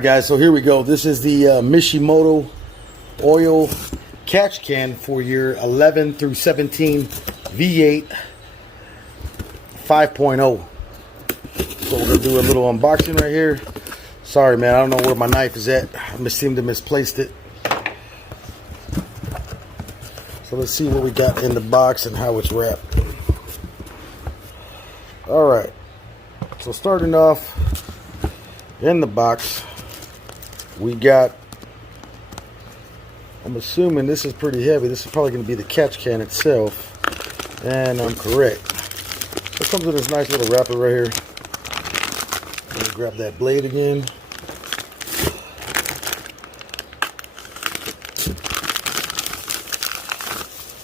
Alright guys, so here we go. This is the MISHIMOTO oil catch can for your 11 through 17 V8 5.0. So we're going to do a little unboxing right here. Sorry man, I don't know where my knife is at. I seem to misplaced it. So let's see what we got in the box and how it's wrapped. Alright, so starting off in the box, we got, I'm assuming this is pretty heavy. This is probably going to be the catch can itself, and I'm correct. So it comes with this nice little wrapper right here. Let me grab that blade again.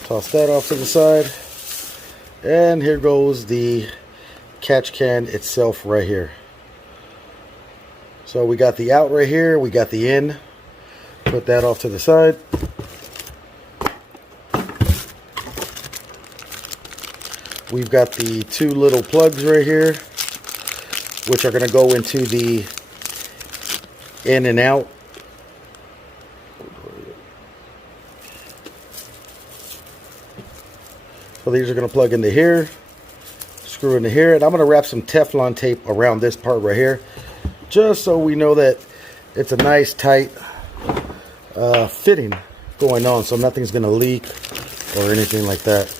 Toss that off to the side, and here goes the catch can itself right here. So we got the out right here, we got the in. Put that off to the side. We've got the two little plugs right here, which are going to go into the in and out. So these are going to plug into here, screw into here, and I'm going to wrap some Teflon tape around this part right here, just so we know that it's a nice tight fitting going on, so nothing's going to leak or anything like that.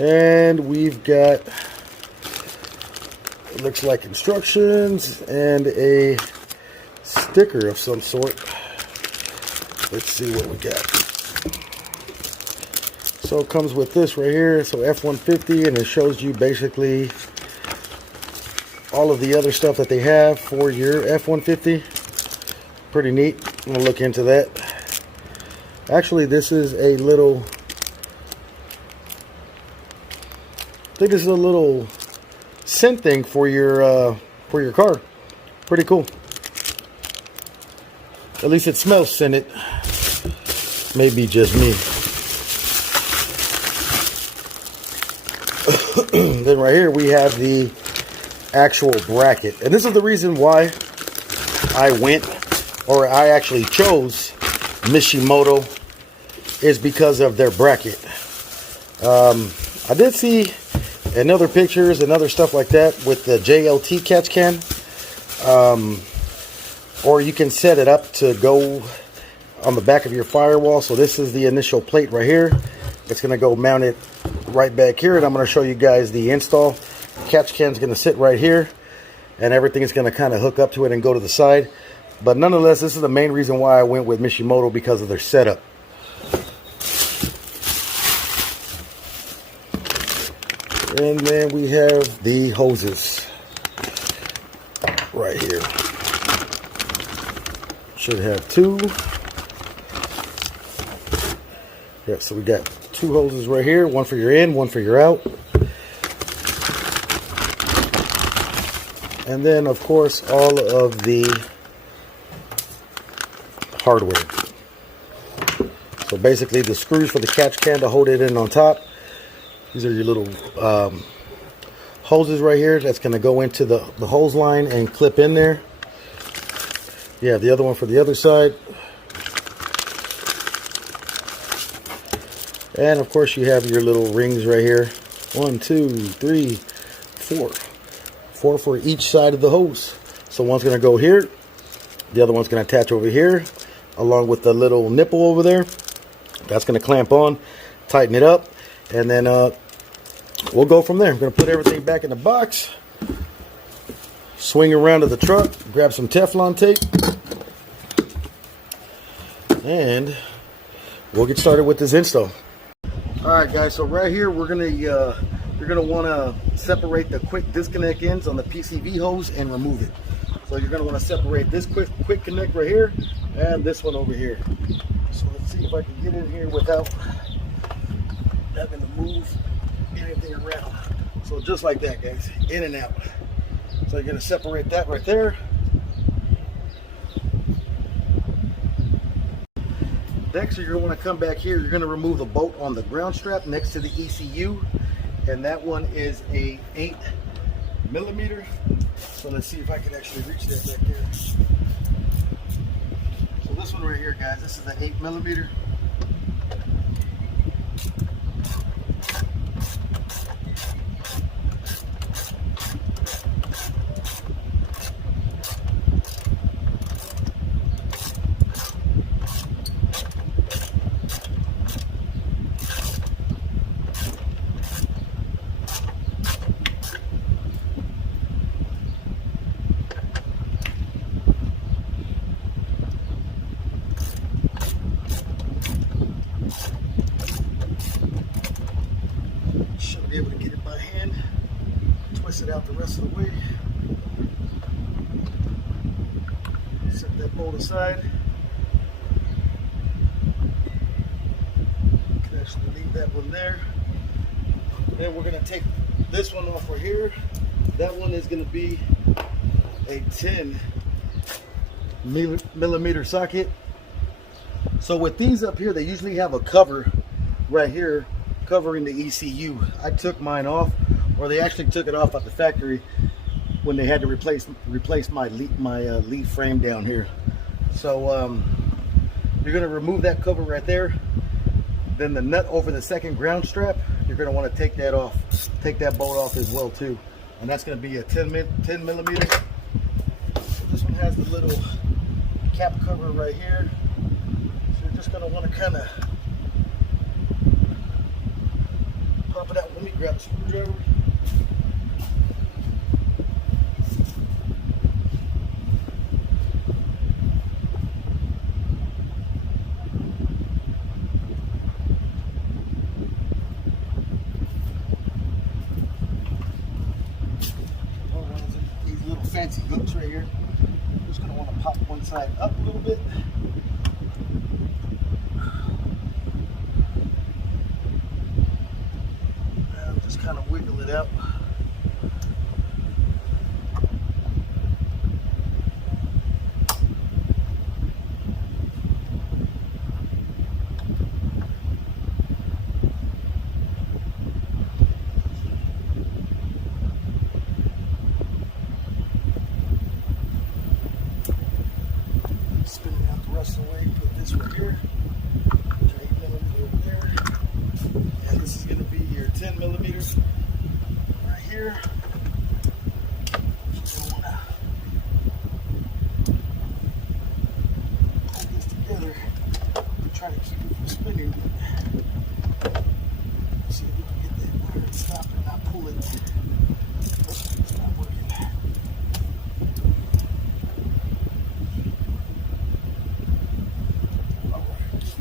And we've got, it looks like instructions and a sticker of some sort. Let's see what we got. So it comes with this right here, so F150, and it shows you basically all of the other stuff that they have for your F150. Pretty neat. I'm gonna look into that. Actually, this is a little, I think this is a little scent thing for your car. Pretty cool. At least it smells scented. Maybe just me. Then right here we have the actual bracket, and this is the reason why I actually chose MISHIMOTO, is because of their bracket. I did see in other pictures and other stuff like that with the JLT catch can, or you can set it up to go on the back of your firewall. So this is the initial plate right here. It's going to go mounted right back here, and I'm going to show you guys the install. Catch can's going to sit right here, and everything is going to kind of hook up to it and go to the side. But nonetheless, this is the main reason why I went with MISHIMOTO, because of their setup. And then we have the hoses right here. Should have two. Yeah, so we got two hoses right here, one for your in, one for your out. And then of course all of the hardware. So basically the screws for the catch can to hold it in on top. These are your little hoses right here that's going to go into the hose line and clip in there. You have the other one for the other side. And of course you have your little rings right here. 1, 2, 3, 4. 4 for each side of the hose. So one's going to go here. The other one's going to attach over here, along with the little nipple over there. That's going to clamp on, tighten it up, and then we'll go from there. I'm going to put everything back in the box, swing around to the truck, grab some Teflon tape, and we'll get started with this install. Alright guys, so right here you're gonna want to separate the quick disconnect ends on the PCV hose and remove it. So you're gonna want to separate this quick connect right here and this one over here. So let's see if I can get in here without having to move anything around. So just like that guys, in and out. So you're gonna separate that right there. Next, you're going to want to come back here. You're going to remove the bolt on the ground strap next to the ECU, and that one is a 8 millimeter. So let's see if I can actually reach that back there. So this one right here, guys, this is the 8 millimeter. Should be able to get it by hand, twist it out the rest of the way, set that bolt aside. You can actually leave that one there. Then we're going to take this one off right here. That one is going to be a 10 millimeter socket. So with these up here, they usually have a cover right here covering the ECU. I took mine off, or they actually took it off at the factory when they had to replace my lead frame down here. So you're going to remove that cover right there. Then the nut over the second ground strap, you're going to want to take that off, take that bolt off as well too, and that's going to be a 10 millimeter. So this one has the little cap cover right here. So you're just going to want to kind of pop it out. Let me grab a screwdriver. These little fancy hooks right here. I'm just going to want to pop one side up a little bit. Just kind of wiggle it out. Spin it out the rest of the way. Put this right here. 8 millimeter over there. And this is going to be your 10 millimeters right here. You're going to want to hold this together and try to keep it from spinning. See if we can get that wire and stop it and not pull it. It's not working.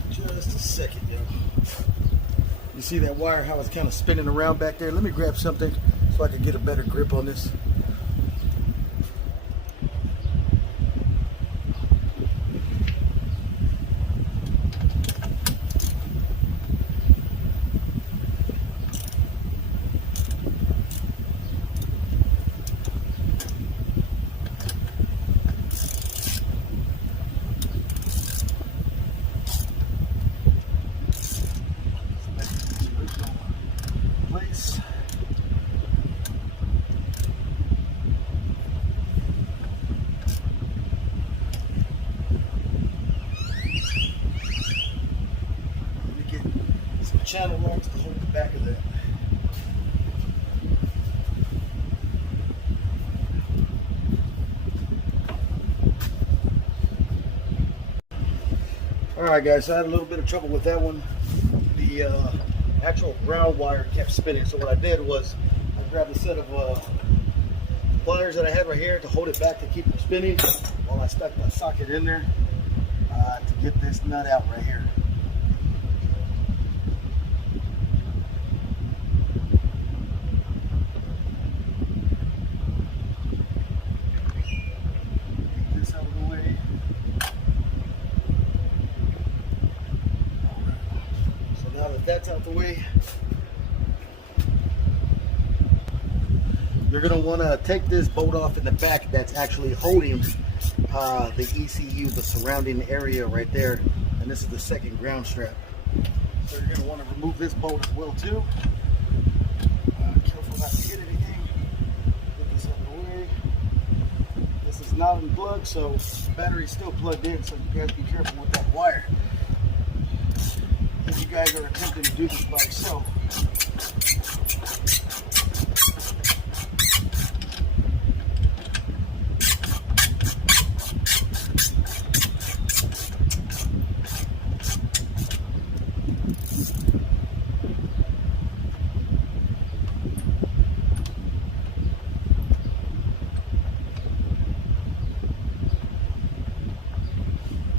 Just a second, yo. You see that wire, how it's kind of spinning around back there? Let me grab something so I can get a better grip on this. Place. Let me get some channel locks to hold the back of that. Alright guys, so I had a little bit of trouble with that one. The actual ground wire kept spinning, so what I did was I grabbed a set of pliers that I had right here to hold it back to keep it spinning while I stuck that socket in there to get this nut out right here. Get this out of the way. So now that that's out the way, you're going to want to take this bolt off in the back that's actually holding the ECU, the surrounding area right there, and this is the second ground strap. So you're going to want to remove this bolt as well too. Careful not to hit anything with not unplugged, so the battery's still plugged in, so you guys be careful with that wire if you guys are attempting to do this by yourself.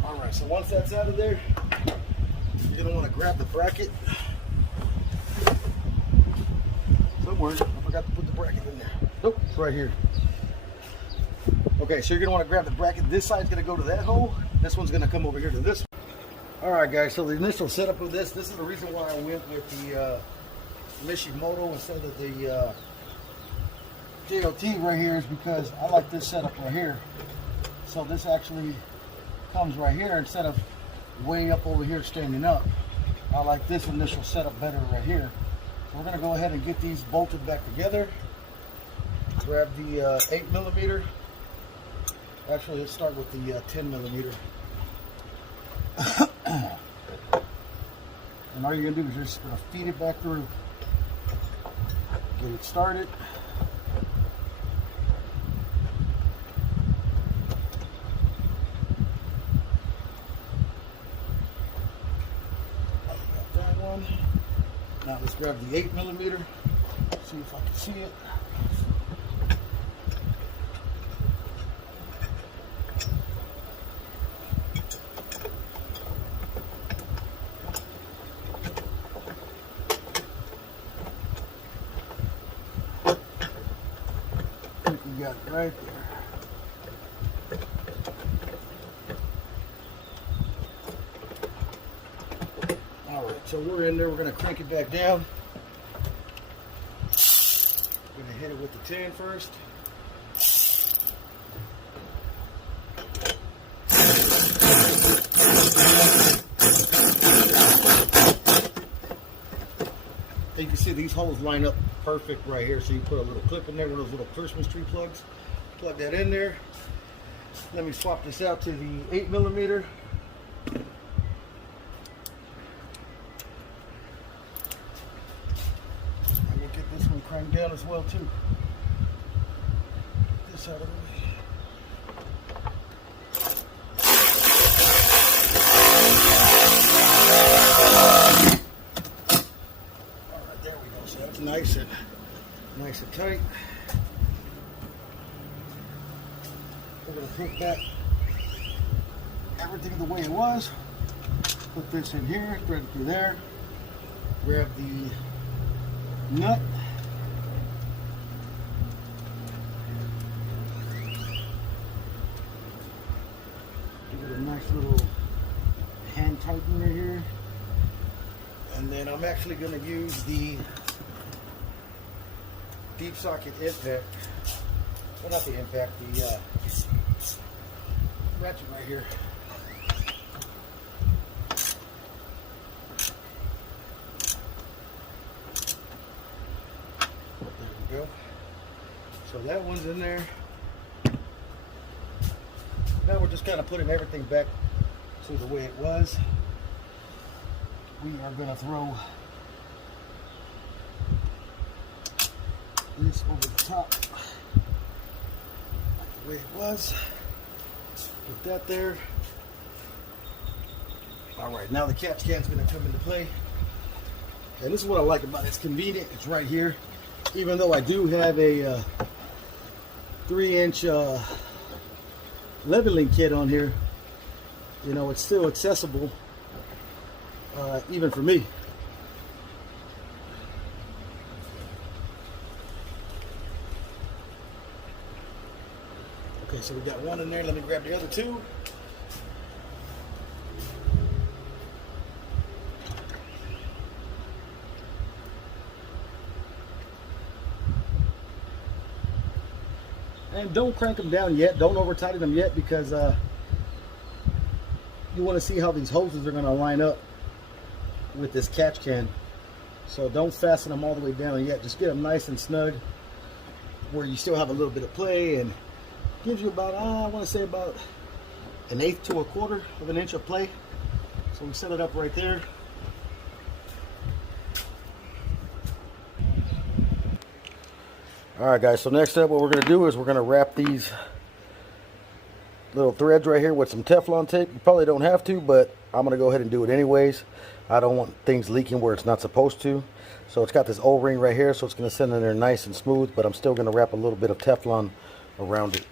Alright, so once that's out of there, you're going to want to grab the bracket. Somewhere, I forgot to put the bracket in there. Nope, it's right here. Okay, so you're going to want to grab the bracket. This side's going to go to that hole. This one's going to come over here to this one. Alright guys, so the initial setup of this is the reason why I went with the MISHIMOTO instead of the JOT right here, is because I like this setup right here. So this actually comes right here instead of way up over here standing up. I like this initial setup better right here. So we're going to go ahead and get these bolted back together. Grab the 8mm. Actually, let's start with the 10mm. And all you're going to do is just going to feed it back through. Get it started. Now let's grab the 8mm, see if I can see it. I think we got it right there. So we're in there, we're going to crank it back down. We're going to hit it with the 10 first. You can see these holes line up perfect right here. So you put a little clip in there, one of those little Christmas tree plugs. Plug that in there. Let me swap this out to the 8mm. Crank down as well too. Get this out of the way. All right, there we go. So that's nice and tight. We're gonna put back everything the way it was. Put this in here, thread it through there. Grab the nut. Nice little hand tightener here, and then I'm actually going to use the deep socket impact, well not the impact, the ratchet right here. There we go. So that one's in there. Now we're just kind of putting everything back to the way it was. We are going to throw this over the top like the way it was. Put that there. Alright, now the catch can's going to come into play. And this is what I like about it. It's convenient. It's right here. Even though I do have a 3-inch leveling kit on here, you know, it's still accessible even for me. Okay, so we got one in there. Let me grab the other two. And don't crank them down yet. Don't over tighten them yet, because you want to see how these hoses are going to line up with this catch can. So don't fasten them all the way down yet. Just get them nice and snug where you still have a little bit of play, and Gives you about, I want to say about 1/8 to 1/4 of an inch of play. So we set it up right there. All right, guys, so next up what we're going to do is we're going to wrap these little threads right here with some Teflon tape. You probably don't have to, but I'm going to go ahead and do it anyways. I don't want things leaking where it's not supposed to. So it's got this O-ring right here, so it's going to sit in there nice and smooth, but I'm still going to wrap a little bit of Teflon around it.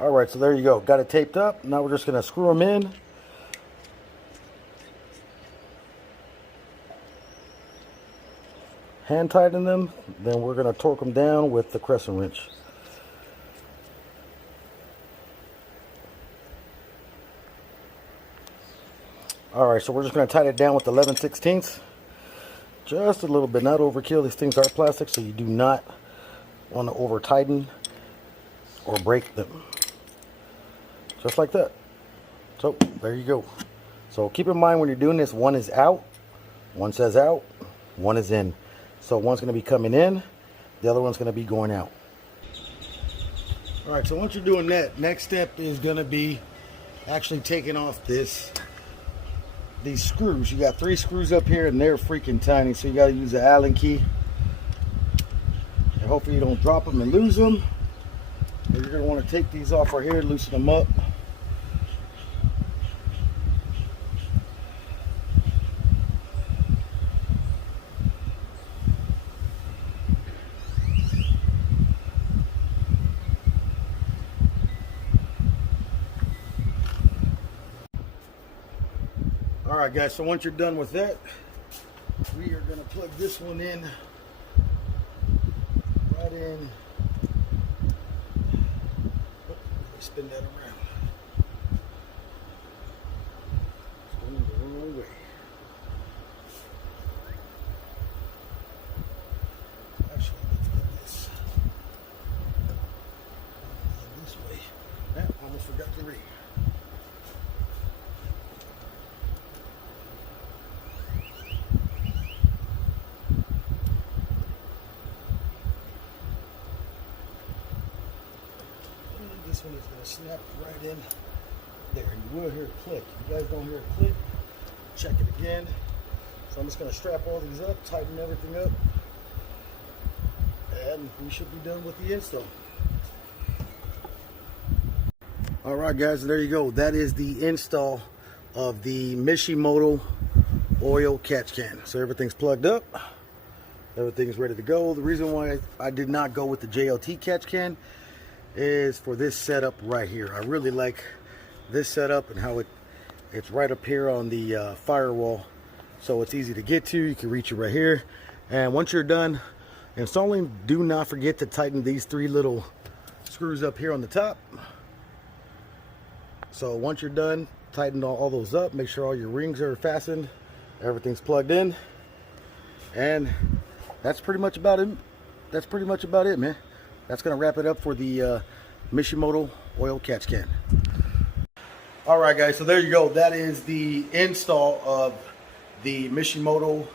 All right, so there you go. Got it taped up. Now we're just going to screw them in. Hand tighten them. Then we're going to torque them down with the crescent wrench. All right, so we're just going to tighten it down with 11/16. Just a little bit, not overkill. These things are plastic, so you do not want to over tighten or break them. Just like that. So there you go. So keep in mind when you're doing this, one is out, one says out, one is in. So one's going to be coming in, the other one's going to be going out. All right, so once you're doing that, next step is going to be actually taking off these screws. You got 3 screws up here and they're freaking tiny, so you got to use the Allen key. And hopefully you don't drop them and lose them. You're going to want to take these off right here, loosen them up. Alright guys, so once you're done with that, we are going to plug this one in right in. Oh, let me spin that around. It's going the wrong way. Actually, let's get this way. I almost forgot to read. This one is going to snap right in there. You will hear it click. If you guys don't hear it click, check it again. So I'm just going to strap all these up, tighten everything up, and we should be done with the install. Alright guys, there you go. That is the install of the MISHIMOTO oil catch can. So everything's plugged up. Everything's ready to go. The reason why I did not go with the JLT catch can is for this setup right here. I really like this setup and how it's right up here on the firewall, so it's easy to get to. You can reach it right here, and once you're done installing, do not forget to tighten these 3 little screws up here on the top. So once you're done, tighten all those up, make sure all your rings are fastened, everything's plugged in, and that's pretty much about it. That's pretty much about it, man. That's going to wrap it up for the MISHIMOTO oil catch can. Alright guys, so there you go. That is the install of the MISHIMOTO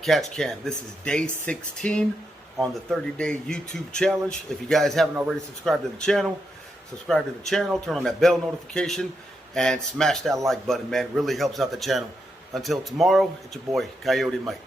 catch can. This is day 16 on the 30-day YouTube challenge. If you guys haven't already subscribed to the channel, subscribe to the channel, turn on that bell notification, and smash that like button, man. It really helps out the channel. Until tomorrow, it's your boy, Coyote Mike.